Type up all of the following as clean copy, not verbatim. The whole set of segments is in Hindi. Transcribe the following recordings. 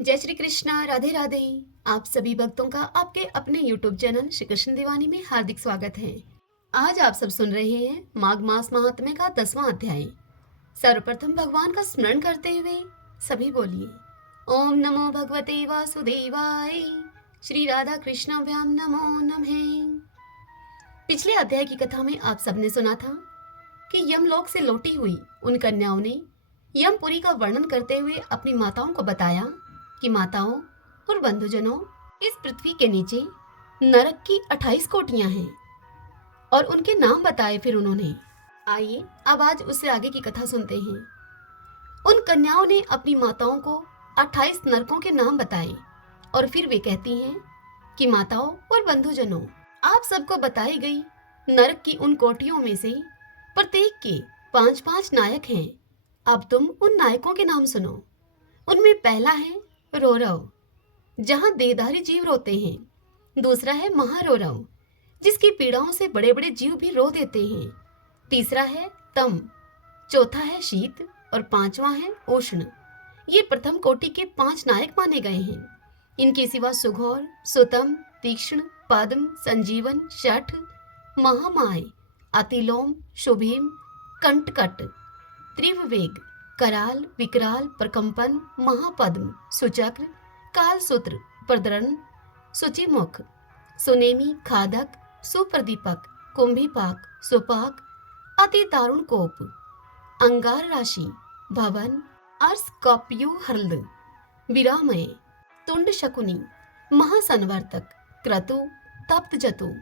जय श्री कृष्णा, राधे राधे। आप सभी भक्तों का आपके अपने YouTube चैनल श्री कृष्ण दीवानी में हार्दिक स्वागत है। आज आप सब सुन रहे हैं माघ मास महात्म्य का 10वां अध्याय। सर्वप्रथम भगवान का स्मरण करते हुए सभी बोलिए ओम नमो भगवते वासुदेवाय। श्री राधा कृष्णाभ्याम नमो नमः। पिछले अध्याय की कथा में आप सबने सुना था कि यमलोक से लौटी हुई उन कन्याओं ने यमपुरी का वर्णन करते हुए अपनी माताओं को बताया कि माताओं और बंधुजनों, इस पृथ्वी के नीचे नरक की 28 कोटियां हैं और उनके नाम बताए फिर उन्होंने। आइए अब आज उससे आगे की कथा सुनते हैं। उन कन्याओं ने अपनी माताओं को 28 नरकों के नाम बताए और फिर वे कहती हैं कि माताओं और बंधुजनों, आप सबको बताई गई नरक की उन कोटियों में से प्रत्येक के 5-5 नायक हैं। अब तुम उन नायकों के नाम सुनो। उनमें पहला है रोरव, जहां देहधारी जीव रोते हैं। दूसरा है महारोरव, जिसकी पीड़ाओं से बड़े बड़े जीव भी रो देते हैं। तीसरा है तम, चौथा है शीत और पांचवा है उष्ण। ये प्रथम कोटि के 5 नायक माने गए हैं। इनके सिवा सुघोर, सुतम, तीक्ष्ण, पद्म, संजीवन, शठ, महामाय, अतिलोम, शुभीम, कंटकट, त्रिववेग, कराल, विकराल, प्रकंपन, महापद्म, सुचक्र, कालसूत्र, प्रदरण, सुचिमुख, सुनेमी, खादक, सुप्रदीपक, कुंभीपाक, सुपाक, अति दारुण कोप, अंगार राशि, भवन, अर्स कॉप्यू हर्ल, विरामय, तुंड शकुनी, महासंवर्तक, क्रतु, तप्त जतु,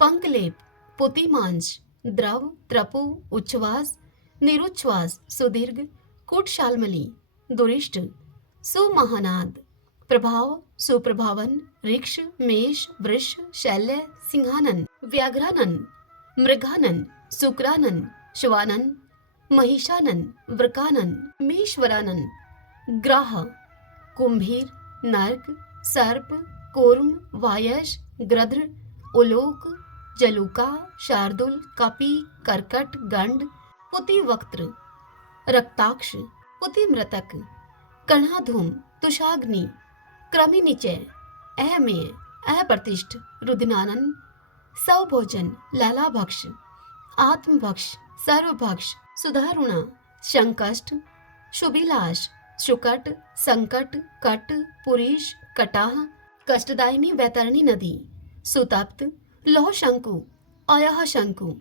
पंकलेप, पुतिमांश, द्रव, त्रपु, उच्छ्वास, निरुच्छ्वास, सुदीर्घ, कुटशालमली, दुरिष्ट, सुमहानाद, प्रभाव, सुप्रभावन, ऋक्ष, मेष, वृष, शैल्य, सिंहानन, व्याघ्रानन, मृगानन, शुक्रानन, श्वानन, महिषानन, वृकानन, मेश्वरानन, ग्राह, कुंभीर, नर्क, सर्प, कूर्म, वायस, गृध्र, उलोक, जलूका, शार्दुल, कपि, कर्कट, गंड, पुतिवक्त्र, रक्ताक्ष, पुतिमृतक, कणाधूम, तुषाग्नि, क्रमिनिचय, अहमेय, अप्रतिष्ठ, रुदिनानन, सौभोजन, लालाभक्ष, आत्मभक्ष, सर्वभक्ष, सुधारुणा, शंकष्ट, शुभिलाष, शुकट, संकट, कट, पुरीश, कटाह, कष्टदायिनी वैतरणी नदी, सुतप्त, लौह शंकु, अयह शंकु,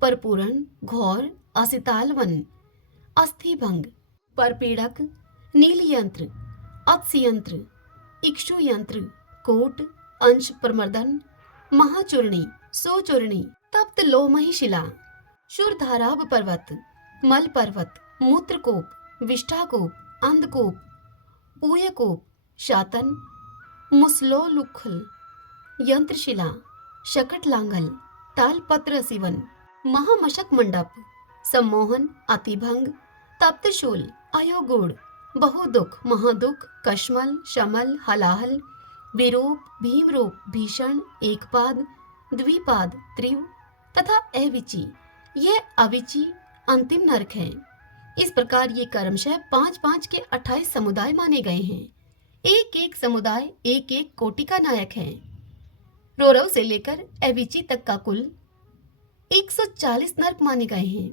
परपूरण, घोर, असितालवन, अस्थिभंग, परपीड़क, नीलयंत्र, अत्स्यंत्र, इक्षुयंत्र, कोट, अंश प्रमर्दन, महाचूर्णी, सोचूर्णी, तप्त लोमही शिला, शूरधाराभ पर्वत, मल पर्वत, मूत्रकोप, विष्ठाकोप, अंधकोप, पूयकोप, शातन, मुसलोलुखल, यंत्रशिला, शकट लांगल, तालपत्र सिवन, महामशक मंडप, सम्मोहन, अतिभंग, तप्तशूल, अयोगुण, बहुदुख, महादुख, कश्मल, शमल, हलाहल, विरूप, भीमरूप, भीषण, एकपाद, द्विपाद, त्रिव तथा अविची, यह अविची अंतिम नरक है। इस प्रकार ये कर्मशः 5-5 के 28 समुदाय माने गए हैं। एक एक समुदाय एक एक कोटि का नायक है। रोरव से लेकर अविची तक का कुल 140 नरक माने गए हैं।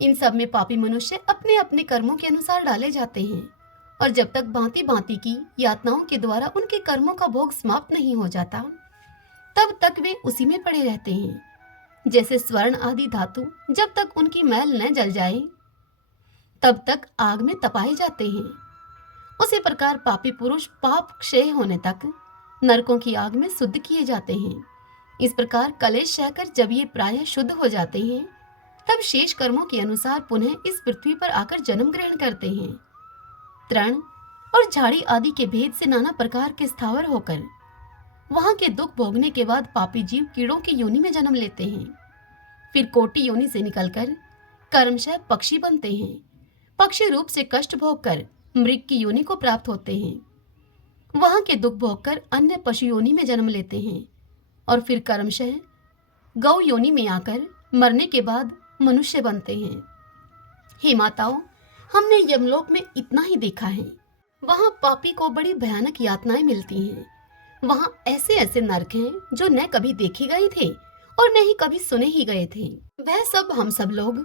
इन सब में पापी मनुष्य अपने अपने कर्मों के अनुसार डाले जाते हैं और जब तक भांति भांति की यातनाओं के द्वारा उनके कर्मों का भोग समाप्त नहीं हो जाता, तब तक वे उसी में पड़े रहते हैं। जैसे स्वर्ण आदि धातु जब तक उनकी मैल न जल जाए तब तक आग में तपाए जाते हैं, उसी प्रकार पापी पुरुष पाप क्षय होने तक नरकों की आग में शुद्ध किए जाते हैं। इस प्रकार कलेश सहकर जब ये प्रायः शुद्ध हो जाते हैं, तब शेष कर्मों के अनुसार पुनः इस पृथ्वी पर आकर जन्म ग्रहण करते हैं। तृण और झाड़ी आदि के भेद से नाना प्रकार के स्थावर होकर वहां के दुख भोगने के बाद पापी जीव कीड़ों की योनि में जन्म लेते हैं। फिर कोटि योनि से निकलकर कर्मशः पक्षी बनते हैं। पक्षी रूप से कष्ट भोगकर मृग की योनि को प्राप्त होते हैं। वहां के दुख भोगकर अन्य पशु योनि में जन्म लेते हैं और फिर कर्मशः गौ योनि में आकर मरने के बाद मनुष्य बनते हैं। हे माताओं, हमने यमलोक में इतना ही देखा है। वहां पापी को बड़ी भयानक यातनाएं मिलती हैं। वहां ऐसे ऐसे नरक हैं जो न कभी देखे गए थे और न ही कभी सुने ही गए थे। वह सब हम सब लोग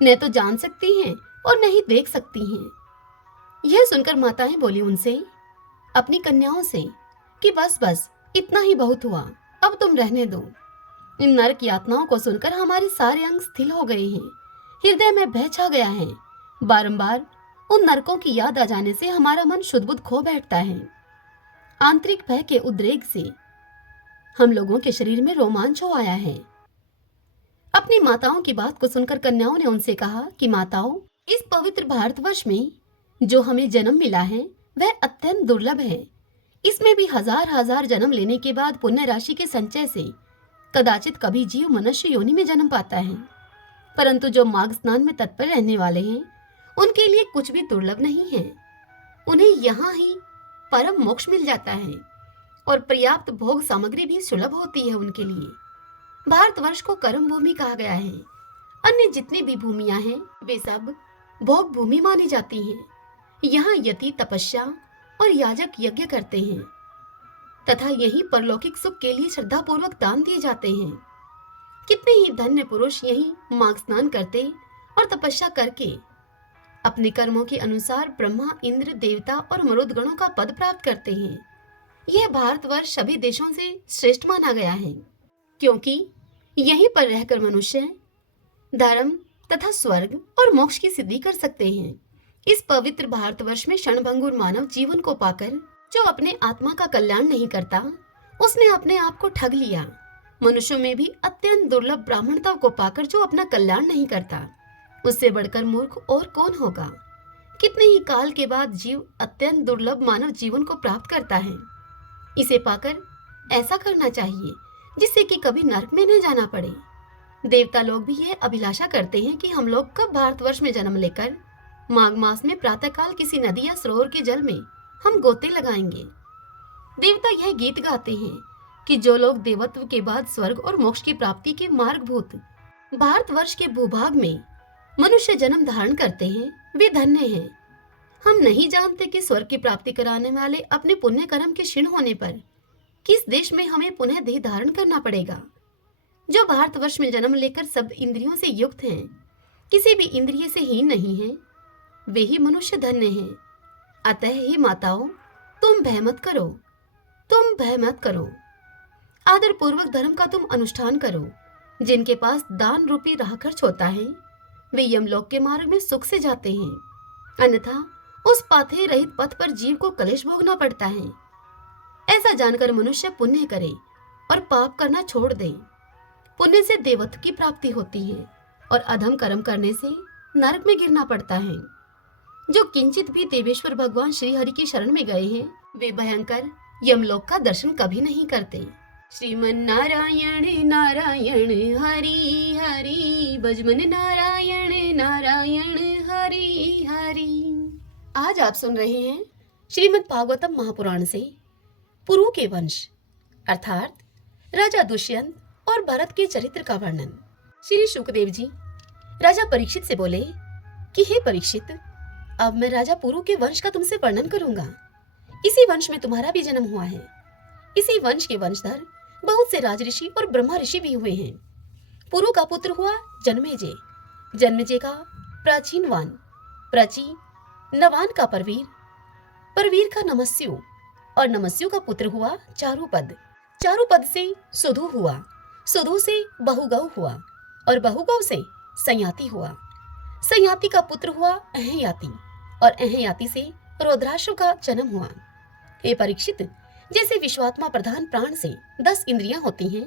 न तो जान सकती हैं और न ही देख सकती हैं। यह सुनकर माताएं बोली उनसे, अपनी कन्याओं से, कि बस बस इतना ही बहुत हुआ, अब तुम रहने दो। इन नरक यातनाओं को सुनकर हमारे सारे अंग स्थिर हो गए हैं, हृदय में भय छा गया है। बारंबार उन नरकों की याद आ जाने से हमारा मन शुद्ध बुद्ध खो बैठता है। आंतरिक भय के उद्रेक से हम लोगों के शरीर में रोमांच हो आया है। अपनी माताओं की बात को सुनकर कन्याओं ने उनसे कहा कि माताओं, इस पवित्र भारतवर्ष में जो हमें जन्म मिला है वह अत्यंत दुर्लभ है। इसमें भी हजार हजार जन्म लेने के बाद पुण्य राशि के संचय से कदाचित कभी जीव मनुष्य योनि में जन्म पाता है। परंतु जो माघ स्नान में तत्पर रहने वाले हैं उनके लिए कुछ भी दुर्लभ नहीं है। उन्हें यहाँ ही परम मोक्ष मिल जाता है और पर्याप्त भोग सामग्री भी सुलभ होती है उनके लिए। भारतवर्ष को कर्म भूमि कहा गया है। अन्य जितनी भी भूमियां हैं वे सब भोग भूमि मानी जाती हैं। यहाँ यति तपस्या और याजक यज्ञ करते हैं तथा यही परलौकिक सुख के लिए श्रद्धा पूर्वक दान दिए जाते हैं। कितने ही धन्य पुरुष यही माघ स्नान करते और तपस्या करके अपने कर्मों के अनुसार ब्रह्मा, इंद्र, देवता और मरुदगणों का पद प्राप्त करते हैं। यह भारतवर्ष सभी देशों से श्रेष्ठ माना गया है, क्योंकि यहीं पर रहकर मनुष्य धर्म तथा स्वर्ग और मोक्ष की सिद्धि कर सकते हैं। इस पवित्र भारतवर्ष में क्षणभंगुर मानव जीवन को पाकर जो अपने आत्मा का कल्याण नहीं करता, उसने अपने आप को ठग लिया। मनुष्यों में भी अत्यंत दुर्लभ ब्राह्मणता को पाकर जो अपना कल्याण नहीं करता, उससे बढ़कर मूर्ख और कौन होगा। कितने ही काल के बाद जीव अत्यंत दुर्लभ मानव जीवन को प्राप्त करता है। इसे पाकर ऐसा करना चाहिए जिससे कि कभी नरक में न जाना पड़े। देवता लोग भी यह अभिलाषा करते हैं कि हम लोग कब भारतवर्ष में जन्म लेकर माघ मास में प्रातःकाल किसी नदी या सरोवर के जल में हम गोते लगाएंगे। देवता यह गीत गाते हैं कि जो लोग देवत्व के बाद स्वर्ग और मोक्ष की प्राप्ति के मार्गभूत भारतवर्ष के भूभाग में मनुष्य जन्म धारण करते हैं वे धन्य हैं। हम नहीं जानते कि स्वर्ग की प्राप्ति कराने वाले अपने पुण्य कर्म के क्षीण होने पर किस देश में हमें पुनः देह धारण करना पड़ेगा। जो भारतवर्ष में जन्म लेकर सब इंद्रियों से युक्त हैं, किसी भी इंद्रिय से हीन नहीं है, वे ही मनुष्य धन्य हैं। अतः ही माताओं, तुम भय मत करो, तुम भय मत करो। आदर पूर्वक धर्म का तुम अनुष्ठान करो। जिनके पास दान रूपी राह खर्च होता है वे यमलोक के मार्ग में सुख से जाते हैं, अन्यथा उस पाथे रहित पथ पर जीव को कलेश भोगना पड़ता है। ऐसा जानकर मनुष्य पुण्य करे और पाप करना छोड़ दे। पुण्य से देवत्व की प्राप्ति होती है और अधम कर्म करने से नरक में गिरना पड़ता है। जो किंचित भी देवेश्वर भगवान श्री हरि की शरण में गए हैं वे भयंकर यमलोक का दर्शन कभी नहीं करते। श्रीमन नारायण नारायण हरि हरि, भजमन नारायण नारायण हरि हरि। आज आप सुन रहे हैं श्रीमद् भागवतम महापुराण से पुरु के वंश अर्थात राजा दुष्यंत और भरत के चरित्र का वर्णन। श्री शुकदेव जी राजा परीक्षित से बोले कि हे परीक्षित, अब मैं राजा पुरु के वंश का तुमसे वर्णन करूंगा। इसी वंश में तुम्हारा भी जन्म हुआ है। इसी वंश के वंशधर बहुत से राज ऋषि और ब्रह्मा ऋषि भी हुए हैं। पुरु का पुत्र हुआ जन्मेजय, जन्मेजय का प्राचीनवान, प्रची नवान का परवीर, परवीर का नमस्यु और नमस्यु का पुत्र हुआ चारुपद, चारुपद से सुधु हुआ, सुधु से बहुगौ हुआ और बहुगौ से संयाति हुआ, संयाति का पुत्र हुआ अहयाति और अहयाति से रौद्राक्ष का जन्म हुआ। हे परीक्षित, जैसे विश्वात्मा प्रधान प्राण से 10 इंद्रियां होती हैं,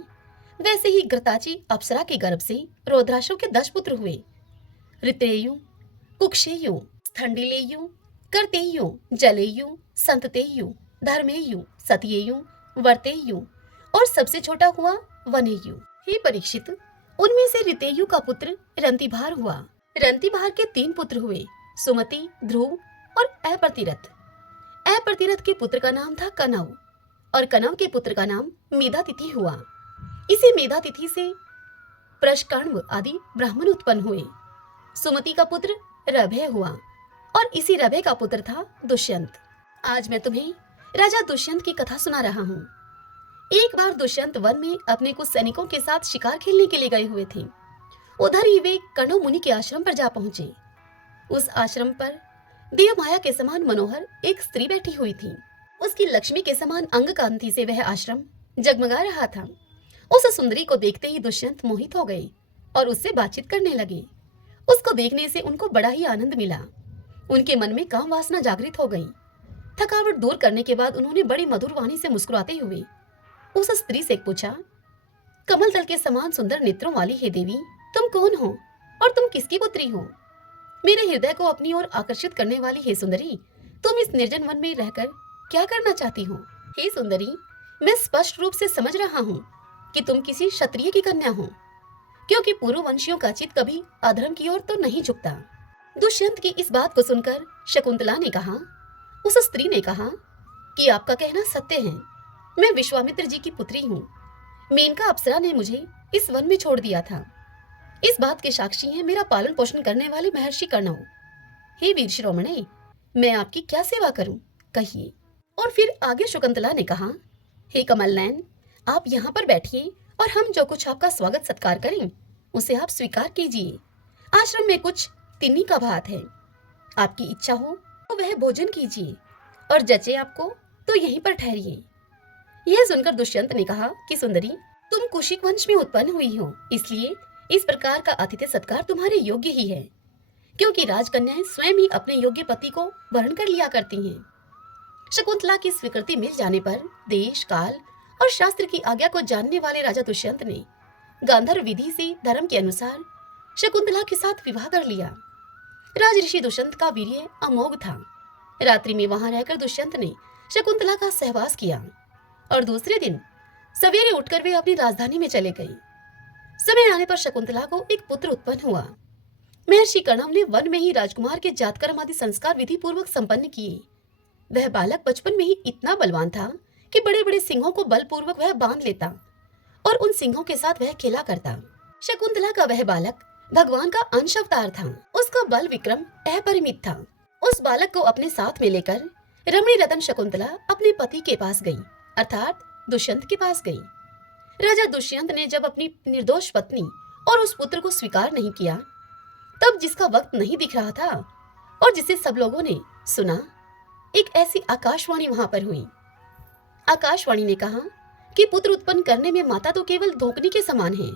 वैसे ही घृताची अप्सरा के गर्भ से रौद्राक्ष के 10 पुत्र हुए। ऋतेयु, कुक्षेयु, स्थंडिलेयु, कर्तेयु, जलेयु, संततेयु, धर्मेयु, सत्येयु, वर्तेयु और सबसे छोटा हुआ वनेयु। हे परीक्षित, उनमें से ऋतेयु का पुत्र रंतिभार हुआ। रंतिभार के 3 पुत्र हुए, सुमति, ध्रुव और अप्रतिरथ। अप्रतिरथ के पुत्र का नाम था कनव और कनव के पुत्र का नाम मेधातिथि हुआ। इसी मेधातिथि से प्रशकण्व आदि ब्राह्मण उत्पन्न हुए। सुमति का पुत्र रभय हुआ और इसी रभय का पुत्र था दुष्यंत। आज मैं तुम्हें राजा दुष्यंत की कथा सुना रहा हूँ। एक बार दुष्यंत वन में अपने कुछ सैनिकों के साथ शिकार खेलने के लिए गए हुए थे। उधर ही वे कणव मुनि के आश्रम पर जा पहुंचे। उस आश्रम पर देव माया के समान मनोहर एक स्त्री बैठी हुई थी। उसकी लक्ष्मी के समान अंग कांति से वह आश्रम जगमगा रहा था। उस सुंदरी को देखते ही दुष्यंत मोहित हो गए और उससे बातचीत करने लगे। उसको देखने से उनको बड़ा ही आनंद मिला। उनके मन में काम वासना जागृत हो गई। थकावट दूर करने के बाद उन्होंने बड़ी मधुर वाणी से मुस्कुराते हुए उस स्त्री से पूछा, कमल दल के समान सुंदर नेत्रों वाली हे देवी, तुम कौन हो और तुम किसकी पुत्री हो? मेरे हृदय को अपनी ओर आकर्षित करने वाली हे सुंदरी, तुम इस निर्जन वन में रहकर क्या करना चाहती हो? हे सुंदरी, मैं स्पष्ट रूप से समझ रहा हूँ कि तुम किसी क्षत्रिय की कन्या हो, क्योंकि पूर्ववंशियों का चित्त कभी अधर्म की ओर तो नहीं झुकता। दुष्यंत की इस बात को सुनकर शकुंतला ने कहा, उस स्त्री ने कहा कि आपका कहना सत्य है। मैं विश्वामित्र जी की पुत्री हूँ। मेनका अप्सरा ने मुझे इस वन में छोड़ दिया था। इस बात के साक्षी हैं मेरा पालन पोषण करने वाले महर्षि कर्णव। हे वीर शिरोमणे, मैं आपकी क्या सेवा करूं, कहिए। और फिर आगे शकुंतला ने कहा, हे कमल नयन, आप यहाँ पर बैठिए और हम जो कुछ आपका स्वागत सत्कार करें उसे आप स्वीकार कीजिए। आश्रम में कुछ तिन्नी का भात है, आपकी इच्छा हो तो वह भोजन कीजिए और जचे आपको तो यहीं पर ठहरिए। यह सुनकर दुष्यंत ने कहा कि सुंदरी, तुम कुशिक वंश में उत्पन्न हुई हो, इसलिए इस प्रकार का आतिथ्य सत्कार तुम्हारे योग्य ही है, क्योंकि राजकन्याएं स्वयं ही अपने योग्य पति को वरण कर लिया करती हैं। शकुंतला की स्वीकृति मिल जाने पर देश काल और शास्त्र की आज्ञा को जानने वाले राजा दुष्यंत ने गांधर्व विधि से धर्म के अनुसार शकुंतला के साथ विवाह कर लिया। राजऋषि दुष्यंत का वीर्य अमोघ था। रात्रि में वहां रहकर दुष्यंत ने शकुंतला का सहवास किया और दूसरे दिन सवेरे उठकर वे अपनी राजधानी में चले गए। समय आने पर शकुंतला को एक पुत्र उत्पन्न हुआ। महर्षि कर्णव ने वन में ही राजकुमार के जातकर्म आदि संस्कार विधि पूर्वक संपन्न किए। वह बालक बचपन में ही इतना बलवान था कि बड़े बड़े सिंहों को बलपूर्वक वह बांध लेता और उन सिंहों के साथ वह खेला करता। शकुंतला का वह बालक भगवान का अंश अवतार था। उसका बल विक्रम अपरिमित था। उस बालक को अपने साथ में लेकर रमणी रतन शकुंतला अपने पति के पास गई, अर्थात दुष्यंत के पास गई। राजा दुष्यंत ने जब अपनी निर्दोष पत्नी और उस पुत्र को स्वीकार नहीं किया, तब जिसका वक्त नहीं दिख रहा था और जिसे सब लोगों ने सुना, एक ऐसी आकाशवाणी वहां पर हुई। आकाशवाणी ने कहा कि पुत्र उत्पन्न करने में माता तो केवल धोखनी के समान है।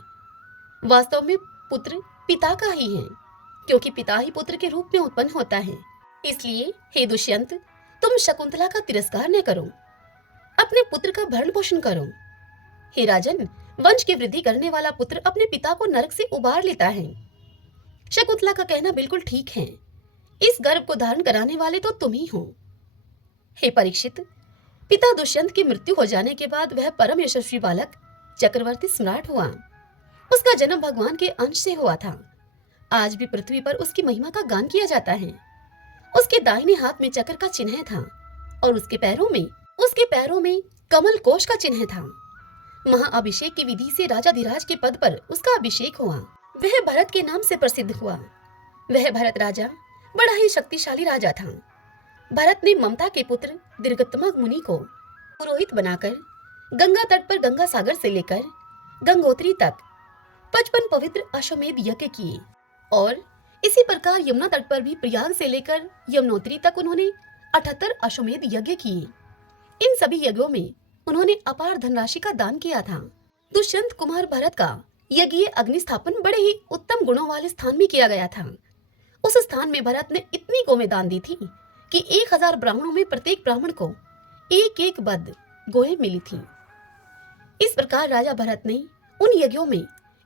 वास्तव में पुत्र पिता का ही है, क्योंकि पिता ही पुत्र के रूप में उत्पन्न होता है। इसलिए हे दुष्यंत, तुम शकुंतला का तिरस्कार न करो, अपने पुत्र का भरण पोषण करो। हे राजन, वंश की वृद्धि करने वाला पुत्र अपने पिता को नरक से उबार लेता है। शकुंतला का कहना बिल्कुल ठीक है। इस गर्भ को धारण कराने वाले तो तुम ही हो। हे परीक्षित, पिता दुष्यंत की मृत्यु हो जाने के बाद वह परम यशस्वी बालक चक्रवर्ती सम्राट हुआ। उसका जन्म भगवान के अंश से हुआ था। आज भी पृथ्वी पर उसकी महिमा का गान किया जाता है। उसके दाहिने हाथ में चक्र का चिन्ह था और उसके पैरों में कमल कोश का चिन्ह था। महाअभिषेक की विधि से राजाधिराज के पद पर उसका अभिषेक हुआ। वह भरत के नाम से प्रसिद्ध हुआ। वह भरत राजा बड़ा ही शक्तिशाली राजा था। भरत ने ममता के पुत्र दीर्घतम मुनि को पुरोहित बनाकर गंगा तट पर गंगा सागर से लेकर गंगोत्री तक 55 पवित्र अश्वमेध यज्ञ किए और इसी प्रकार यमुना तट पर भी प्रयाग से लेकर यमुनोत्री तक उन्होंने 78 अश्वमेध यज्ञ किए। इन सभी यज्ञों में उन्होंने अपार धनराशि का दान किया था। दुष्यंत कुमार भरत का यज्ञीय अग्नि स्थापन बड़े ही उत्तम गुणों वाले स्थान में किया गया था। उस स्थान में भरत ने इतनी गौएं दान दी थी कि 1000 ब्राह्मणों में प्रत्येक ब्राह्मण को एक एक बद्ध गौएं मिली थी। इस प्रकार राजा भरत ने उन यज्ञों में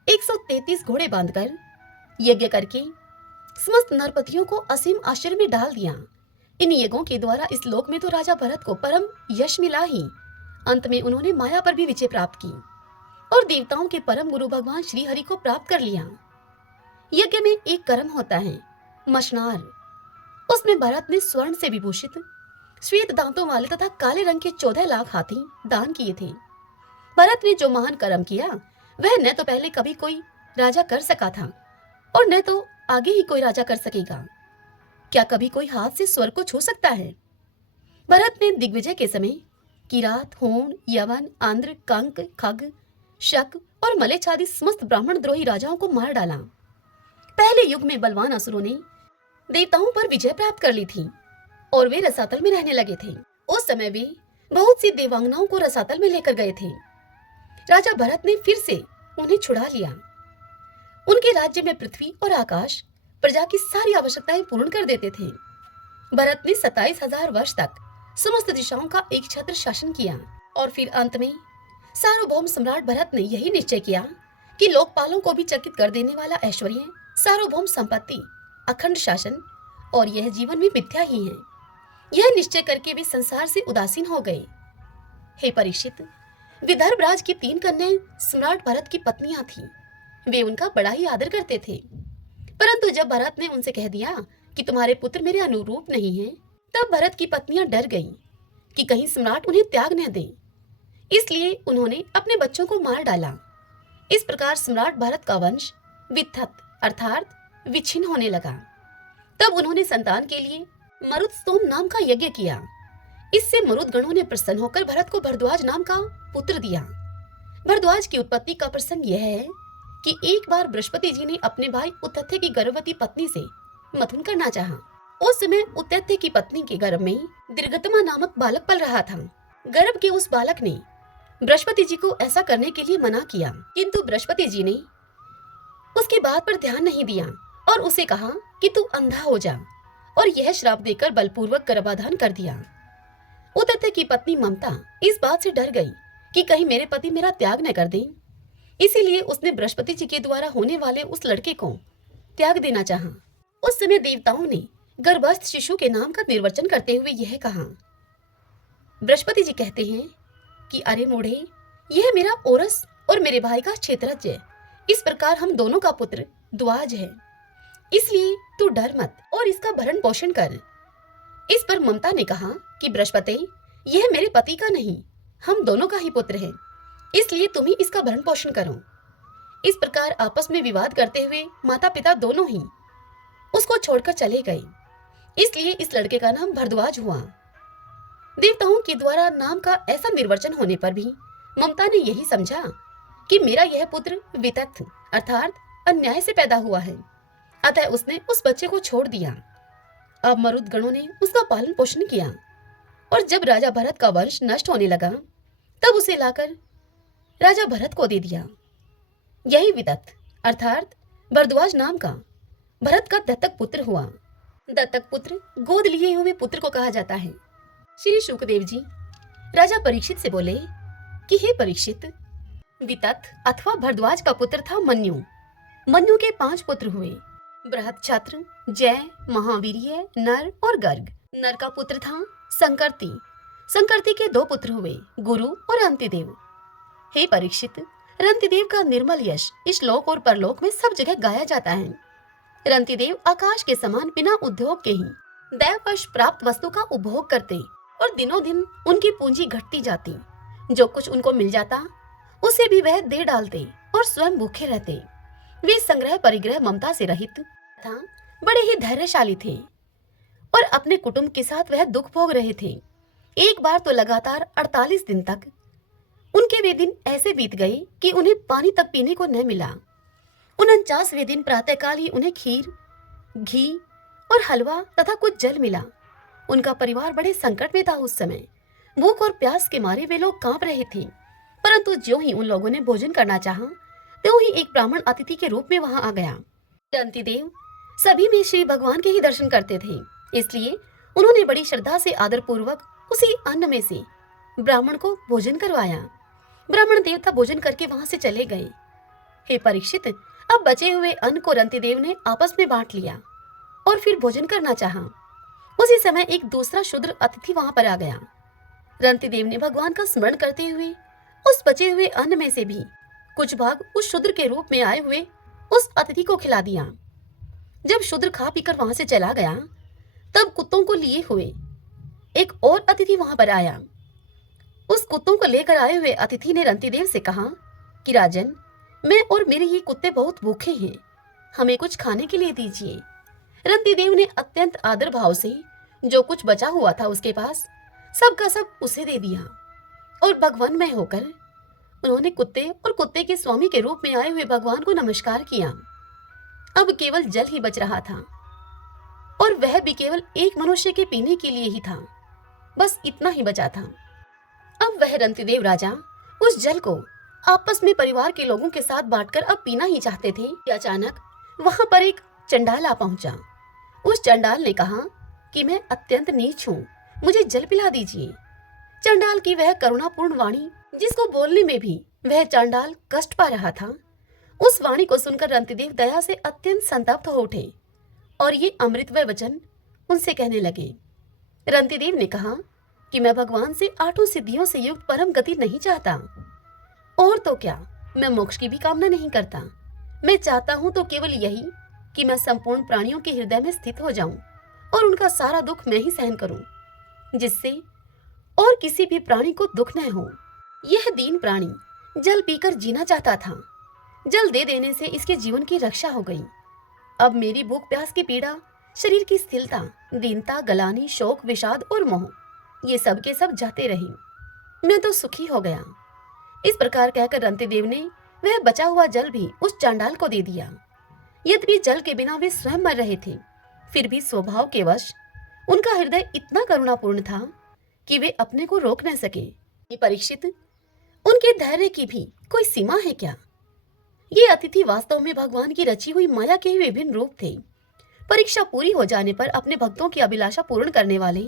133 घोड़े बांधकर यज्ञ करके समस्त नरपतियों को असीम आश्चर्य में डाल दिया। इन यज्ञों के द्वारा इस लोक में तो राजा भरत को परम यश मिला ही, अंत में उन्होंने माया पर भी विजय प्राप्त की और देवताओं के परम गुरु भगवान श्री हरि को प्राप्त कर लिया। यज्ञ में एक कर्म होता है मशनार। उसमें भरत ने स्वर्ण से विभूषित श्वेत दांतों वाले तथा काले रंग के 14 लाख हाथी दान किए थे। भरत ने जो महान कर्म किया वह न तो पहले कभी कोई राजा कर सका था और न तो आगे ही कोई राजा कर सकेगा। क्या कभी कोई हाथ से स्वर्ग को छू सकता है? भरत ने दिग्विजय के समय किरात, होन, यवन, आंध्र, कंक, खग, शक और मलेच्छ आदि समस्त ब्राह्मण द्रोही राजाओं को मार डाला। पहले युग में बलवान असुरों ने देवताओं पर विजय प्राप्त कर ली थी और वे रसातल में रहने लगे थे। उस समय वे बहुत सी देवांगनाओं को रसातल में लेकर गए थे। राजा भरत ने फिर से उन्हें छुड़ा लिया। उनके राज्य में पृथ्वी और आकाश प्रजा की सारी आवश्यकताएं पूर्ण कर देते थे। भरत ने 27,000 वर्ष तक समस्त दिशाओं का एक छत्र शासन किया और फिर अंत में सार्वभौम सम्राट भरत ने यही निश्चय किया कि लोकपालों को भी चकित कर देने वाला ऐश्वर्य, सार्वभौम संपत्ति, अखंड शासन और यह जीवन में मिथ्या ही है। यह निश्चय करके वे संसार से उदासीन हो गए। हे परीक्षित, विदर्भ राज की 3 कन्याएं सम्राट भरत की पत्नियां थीं। वे उनका बड़ा ही आदर करते थे, परंतु जब भरत ने उनसे कह दिया कि तुम्हारे पुत्र मेरे अनुरूप नहीं हैं, तब भरत की पत्नियां डर गईं कि कहीं सम्राट उन्हें त्याग न दे। इसलिए उन्होंने अपने बच्चों को मार डाला। इस प्रकार सम्राट भरत का वंश वित्थत अर्थात विच्छिन्न होने लगा। तब उन्होंने संतान के लिए मरुतस्तोम नाम का यज्ञ किया। इससे मरुद गणों ने प्रसन्न होकर भरत को भरद्वाज नाम का पुत्र दिया। भरद्वाज की उत्पत्ति का प्रसंग यह है कि एक बार बृहस्पति जी ने अपने भाई उतथ्य की गर्भवती पत्नी से मथुन करना चाहा। उस समय उतथ्य की पत्नी के गर्भ में दीर्घतमा नामक बालक पल रहा था। गर्भ के उस बालक ने बृहस्पति जी को ऐसा करने के लिए मना किया, किंतु बृहस्पति जी ने उसकी बात पर ध्यान नहीं दिया और उसे कहा कि तू अंधा हो जा, और यह श्राप देकर बलपूर्वक गर्भाधान कर दिया। उतथ्य की पत्नी ममता इस बात से डर गई कि कहीं मेरे पति मेरा त्याग न कर दें, इसीलिए उसने बृहस्पति जी के द्वारा होने वाले उस लड़के को त्याग देना चाहा। उस समय देवताओं ने गर्भस्थ शिशु के नाम का निर्वचन करते हुए यह कहा। बृहस्पति जी कहते हैं कि अरे मूढ़े, यह मेरा ओरस और मेरे भाई का क्षेत्रज है। इस प्रकार हम दोनों का पुत्र द्वाज है, इसलिए तू डर मत और इसका भरण पोषण कर। इस पर ममता ने कहा कि बृहस्पति, यह मेरे पति का नहीं, हम दोनों का ही पुत्र है, इसलिए तुम ही इसका भरण पोषण करो। इस प्रकार आपस में विवाद करते हुए माता पिता दोनों ही उसको छोड़कर चले गए। इसलिए इस लड़के का नाम भरद्वाज हुआ। देवताओं के द्वारा नाम का ऐसा निर्वचन होने पर भी ममता ने यही समझा कि मेरा यह पुत्र वितथ अर्थात अन्याय से पैदा हुआ है, अतः उसने उस बच्चे को छोड़ दिया। अब मरुद गणों ने उसका पालन पोषण किया और जब राजा भरत का वंश नष्ट होने लगा तब उसे लाकर राजा भरत को दे दिया। यही विदथ अर्थात भरद्वाज नाम का भरत का दत्तक पुत्र हुआ। दत्तक पुत्र गोद लिए हुए पुत्र को कहा जाता है। श्री शुकदेव जी राजा परीक्षित से बोले कि हे परीक्षित, वितथ अथवा भरद्वाज का पुत्र था मन्यु। मन्यु के 5 पुत्र हुए, बृहत्छत्र, जय, महावीर्य, नर और गर्ग। नर का पुत्र था संकर्ति। संकर्ति के 2 पुत्र हुए, गुरु और रंतिदेव। हे परीक्षित, रंतिदेव का निर्मल यश इस लोक और परलोक में सब जगह गाया जाता है। रंतिदेव आकाश के समान बिना उद्योग के ही दैववश प्राप्त वस्तु का उपभोग करते और दिनों दिन उनकी पूंजी घटती जाती। जो कुछ उनको मिल जाता उसे भी वह दे डालते और स्वयं भूखे रहते। वे संग्रह परिग्रह ममता से रहित था, बड़े ही धैर्यशाली थे और अपने कुटुंब के साथ वह दुख भोग रहे थे। एक बार तो लगातार 48 दिन तक उनके वे दिन ऐसे बीत गए कि उन्हें पानी तक पीने को न मिला। 49वें दिन प्रातःकाल ही उन्हें खीर, घी और हलवा तथा कुछ जल मिला। उनका परिवार बड़े संकट में था। उस समय भूख और प्यास के मारे वे लोग कांप रहे थे, परंतु ज्यों ही उन लोगों ने भोजन करना चाहा, त्यों ही एक ब्राह्मण अतिथि के रूप में वहां आ गया। रंतिदेव सभी में श्री भगवान के ही दर्शन करते थे, इसलिए उन्होंने बड़ी श्रद्धा से आदर पूर्वक उसी अन्न में से ब्राह्मण को भोजन करवाया। ब्राह्मण देवता भोजन करके वहां से चले गए। हे परीक्षित, अब बचे हुए अन्न को रंतिदेव ने आपस में बांट लिया और फिर भोजन करना चाहा। उसी समय एक दूसरा शूद्र अतिथि वहां पर आ गया। रंतिदेव ने भगवान का स्मरण करते हुए उस बचे हुए अन्न में से भी कुछ भाग उस शूद्र के रूप में आए हुए उस अतिथि को खिला दिया। जब शूद्र खा पीकर वहां से चला गया, तब कुत्तों को लिए हुए एक और अतिथि वहां पर आया। उस कुत्तों को लेकर आए हुए अतिथि ने रंतिदेव से कहा कि राजन, मैं और मेरे ये कुत्ते बहुत भूखे हैं, हमें कुछ खाने के लिए दीजिए। रंतिदेव ने अत्यंत आदर भाव से जो कुछ बचा हुआ था उसके पास सबका सब उसे दे दिया और भगवानमय होकर उन्होंने कुत्ते और कुत्ते के स्वामी के रूप में आए हुए भगवान को नमस्कार किया। अब केवल जल ही बच रहा था और वह भी केवल एक मनुष्य के पीने के लिए ही था। बस इतना ही बचा था। अब वह रंतिदेव राजा उस जल को आपस में परिवार के लोगों के साथ बांटकर अब पीना ही चाहते थे कि अचानक वहां पर एक चंडाल आ पहुंचा। उस चंडाल ने कहा कि मैं अत्यंत नीच हूँ, मुझे जल पिला दीजिए। चंडाल की वह करुणापूर्ण वाणी, जिसको बोलने में भी वह चंडाल कष्ट पा रहा था, उस वाणी को सुनकर रंतिदेव दया से अत्यंत संतप्त हो उठे और ये अमृतमय वचन उनसे कहने लगे। रंतिदेव ने कहा कि मैं भगवान से 8 सिद्धियों से युक्त परम गति नहीं चाहता, और तो क्या, मैं मोक्ष की भी कामना नहीं करता। मैं चाहता हूं तो केवल यही कि मैं संपूर्ण प्राणियों के हृदय में स्थित हो जाऊं और उनका सारा दुख मैं ही सहन करूं, जिससे और किसी भी प्राणी को दुख न हो। यह दीन प्राणी जल पीकर जीना चाहता था। जल दे देने से इसके जीवन की रक्षा हो गई। अब मेरी भूख प्यास की पीड़ा, शरीर की स्थिरता, दीनता, गलानी, शोक, विषाद और मोह, ये सब के सब जाते रहे। मैं तो सुखी हो गया। इस प्रकार कहकर रंतिदेव ने वह बचा हुआ जल भी उस चांडाल को दे दिया। यद्यपि जल के बिना वे स्वयं मर रहे थे, फिर भी स्वभाव के वश उनका हृदय इतना करुणापूर्ण था कि वे अपने को रोक न सके। परीक्षित, उनके धैर्य की भी कोई सीमा है क्या? ये अतिथि वास्तव में भगवान की रची हुई माया के ही विभिन्न रूप थे। परीक्षा पूरी हो जाने पर अपने भक्तों की अभिलाषा पूर्ण करने वाले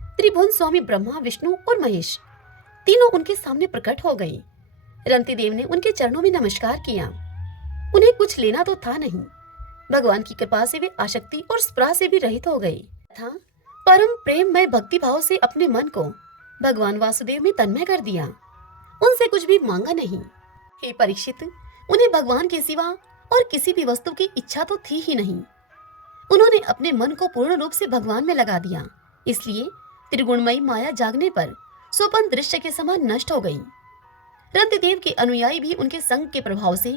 त्रिभुवन स्वामी ब्रह्मा, विष्णु और महेश तीनों उनके सामने प्रकट हो गए। रंतिदेव ने उनके चरणों में नमस्कार किया। उन्हें कुछ लेना तो था नहीं। भगवान की कृपा से वे आसक्ति और स्पृहा से भी रहित हो गए था। परम प्रेम में भक्ति भाव से अपने मन को भगवान वासुदेव में तन्मय कर दिया। उनसे कुछ भी मांगा नहीं। हे परीक्षित, उन्हें भगवान के सिवा और किसी भी वस्तु की इच्छा तो थी ही नहीं। उन्होंने अपने मन को पूर्ण रूप से भगवान में लगा दिया, इसलिए त्रिगुणमयी माया जागने पर स्वप्न दृश्य के समान नष्ट हो गई। रंतिदेव के अनुयायी भी उनके संग के प्रभाव से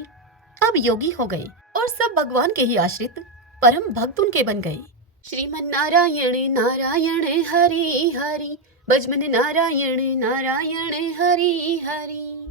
अब योगी हो गए और सब भगवान के ही आश्रित परम भक्त उनके बन गए। श्रीमन नारायण नारायण हरि हरि, भजमन नारायण नारायण हरि हरि।